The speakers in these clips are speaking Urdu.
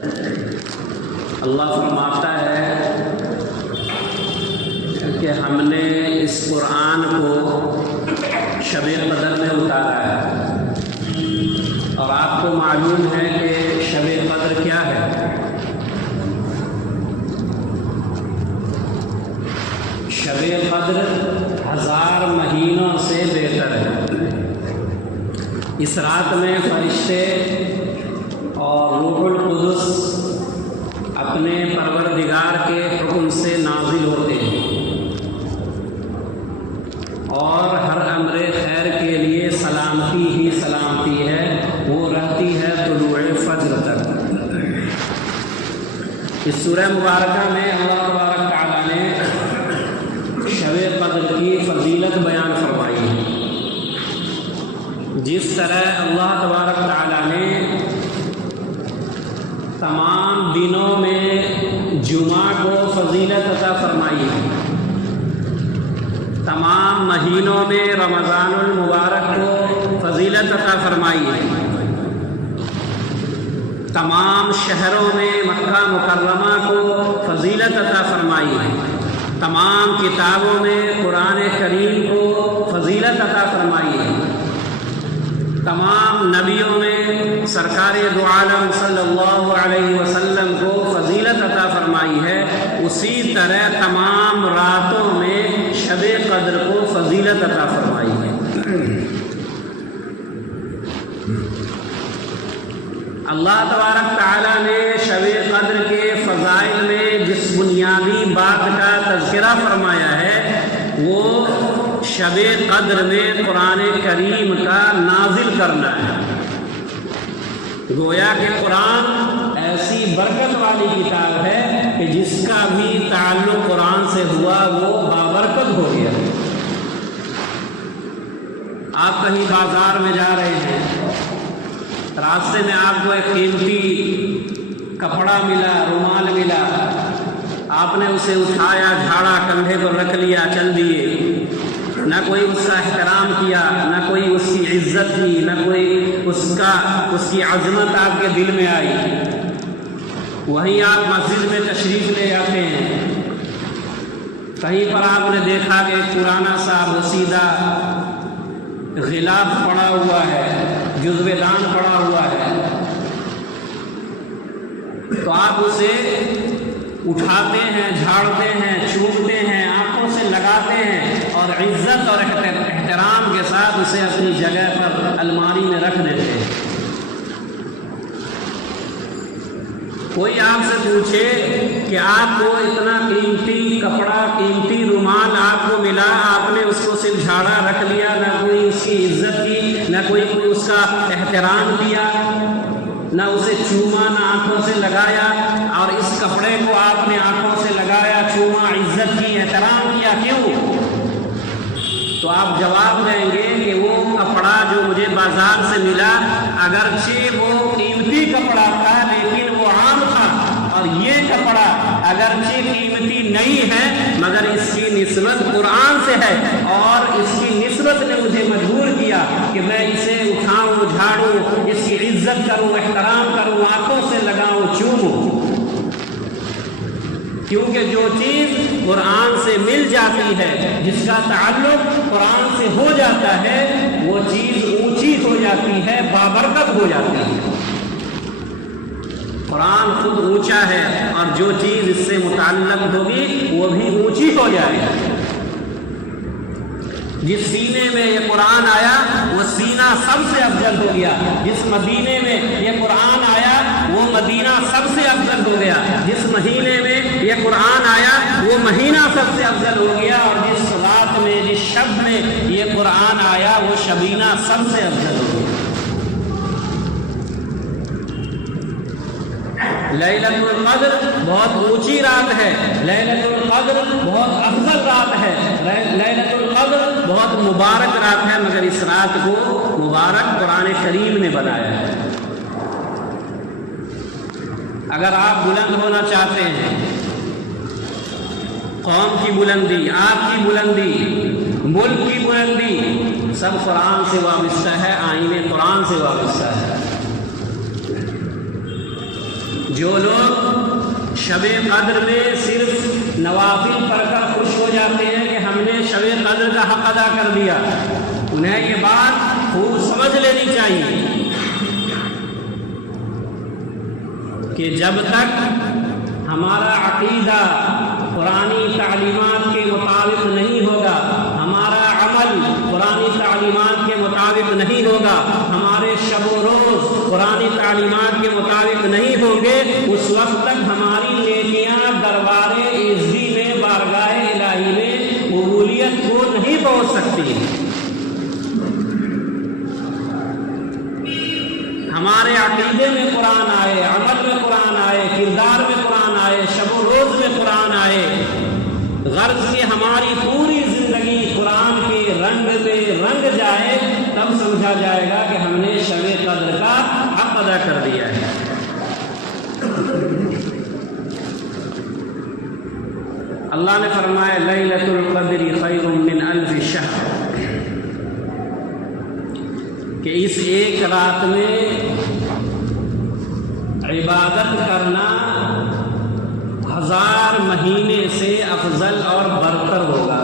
اللہ فرماتا ہے کہ ہم نے اس قرآن کو شب قدر میں اتارا ہے، اور آپ کو معلوم ہے کہ شب قدر کیا ہے؟ شب قدر 1000 مہینوں سے بہتر ہے۔ اس رات میں فرشتے اور روح القدس اپنے پروردگار کے حکم سے نازل ہوتے ہیں، اور ہر امر خیر کے لیے سلامتی ہی سلامتی ہے، وہ رہتی ہے طلوع فجر تک۔ اس سورہ مبارکہ میں اللہ تبارک تعالیٰ نے شب قدر کی فضیلت بیان فرمائی ہے۔ جس طرح اللہ تبارک تعالیٰ نے تمام دنوں میں جمعہ کو فضیلت عطا فرمائی ہے، تمام مہینوں میں رمضان المبارک کو فضیلت عطا فرمائی ہے، تمام شہروں میں مکہ مکرمہ کو فضیلت عطا فرمائی ہے، تمام کتابوں میں قرآن کریم کو فضیلت عطا فرمائی ہے، تمام نبیوں میں سرکار دو عالم صلی اللہ علیہ وسلم کو فضیلت عطا فرمائی ہے۔ اسی طرح تمام راتوں میں شب قدر کو فضیلت عطا فرمائی ہے۔ اللہ تبارک تعالیٰ نے شب قدر کے فضائل میں جس بنیادی بات کا تذکرہ فرمایا ہے، وہ شب قدر میں قرآن کریم کا نازل کرنا ہے۔ گویا کہ قرآن ایسی برکت والی کتاب ہے کہ جس کا بھی تعلق قرآن سے ہوا وہ بابرکت ہو گیا۔ آپ کہیں بازار میں جا رہے ہیں، راستے میں آپ کو ایک قیمتی کپڑا ملا، رومال ملا، آپ نے اسے اٹھایا، جھاڑا، کندھے پر رکھ لیا، چل دیے، نہ کوئی اس کا احترام کیا، نہ کوئی اس کی عزت کی، نہ کوئی اس کی عظمت آپ کے دل میں آئی۔ وہیں آپ مسجد میں تشریف لے جاتے ہیں، کہیں پر آپ نے دیکھا کہ ایک پرانا سا رسیدہ غلاف پڑا ہوا ہے، جزو دان پڑا ہوا ہے، تو آپ اسے اٹھاتے ہیں، جھاڑتے ہیں، چومتے ہیں، آنکھوں سے لگاتے ہیں، اور عزت اور احترام کے ساتھ اسے اپنی جگہ پر الماری میں رکھ دیتے ہیں۔ کوئی آپ سے پوچھے کہ آپ کو اتنا قیمتی کپڑا، قیمتی رومال آپ کو ملا، آپ نے اس کو صرف جھاڑا، رکھ لیا، نہ کوئی اس کی عزت کی، نہ کوئی اس کا احترام کیا، نہ اسے چوما، نہ آنکھوں سے لگایا، اور اس کپڑے کو آپ نے آنکھوں سے لگایا، چوما، عزت کی، احترام کیا، کیوں؟ تو آپ جواب دیں گے کہ وہ کپڑا جو مجھے بازار سے ملا، اگرچہ وہ قیمتی کپڑا تھا لیکن وہ عام تھا، اور یہ کپڑا اگرچہ قیمتی نہیں ہے مگر اس کی نسبت قرآن سے ہے، اور اس کی نسبت نے مجھے مجبور کیا کہ میں اسے اٹھاؤں، جھاڑوں، اس کی عزت کروں، احترام کروں، آنکھوں سے لگاؤں، چوموں، کیونکہ جو چیز قرآن سے مل جاتی ہے، جس کا تعلق قرآن سے ہو جاتا ہے، وہ چیز اونچی ہو جاتی ہے، بابرکت ہو جاتی ہے۔ قرآن خود اونچا ہے، اور جو چیز اس سے متعلق ہوگی وہ بھی اونچی ہو جائے گی۔ جس سینے میں یہ قرآن آیا وہ سینہ سب سے افضل ہو گیا، جس مدینے میں یہ قرآن آیا وہ مدینہ سب سے افضل ہو گیا، جس مہینے میں یہ قرآن آیا وہ مہینہ سب سے افضل ہو گیا، اور جس رات میں، جس شب میں یہ قرآن آیا وہ شبینہ سب سے افضل ہو گیا۔ لیلۃ القدر بہت اونچی رات ہے، لیلۃ القدر بہت افضل رات ہے، لیلۃ القدر بہت مبارک رات ہے، مگر اس رات کو مبارک قرآن کریم نے بنایا ہے۔ اگر آپ بلند ہونا چاہتے ہیں، قوم کی بلندی، آپ کی بلندی، ملک کی بلندی، سب قرآن سے وابستہ ہے، آئین قرآن سے وابستہ ہے۔ جو لوگ شب قدر میں صرف نوافل پڑھ کر خوش ہو جاتے ہیں کہ ہم نے شب قدر کا حق ادا کر دیا، انہیں یہ بات خوب سمجھ لینی چاہیے کہ جب تک ہمارا عقیدہ قرآنی تعلیمات کے مطابق نہیں ہوگا، ہمارا عمل قرآنی تعلیمات کے مطابق نہیں ہوگا، ہمارے شب و روز قرآنی تعلیمات کے مطابق نہیں ہوں گے، اس وقت تک ہماری نیکیاں دربار عزی میں بارگاہ الہی میں قبولیت کو نہیں پہنچ سکتی۔ ہمارے عقیدے میں قرآن آئے، عمل میں قرآن آئے، کردار میں قرآن آئے، شب و روز میں قرآن آئے، غرض کہ ہماری پوری زندگی قرآن کے رنگ میں رنگ جائے، تب سمجھا جائے گا کہ ہم نے شب قدر کا حق ادا کر دیا ہے۔ اللہ نے فرمایا لیلۃ القدر خیر من الف شہر، کہ اس ایک رات میں عبادت کرنا 1000 مہینے سے افضل اور برتر ہوگا۔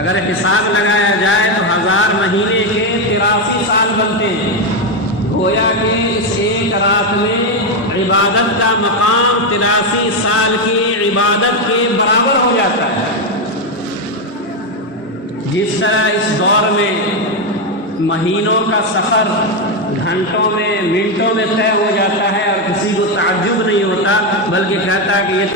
اگر حساب لگایا جائے تو 1000 مہینے کے 83 سال بنتے ہیں، گویا کہ اس ایک رات میں عبادت کا مقام 83 سال کی عبادت کے برابر ہو جاتا ہے۔ جس طرح اس دور میں مہینوں کا سفر گھنٹوں میں منٹوں میں طے ہو جاتا ہے اور کسی کو تعجب نہیں ہوتا، بلکہ کہتا ہے کہ یہ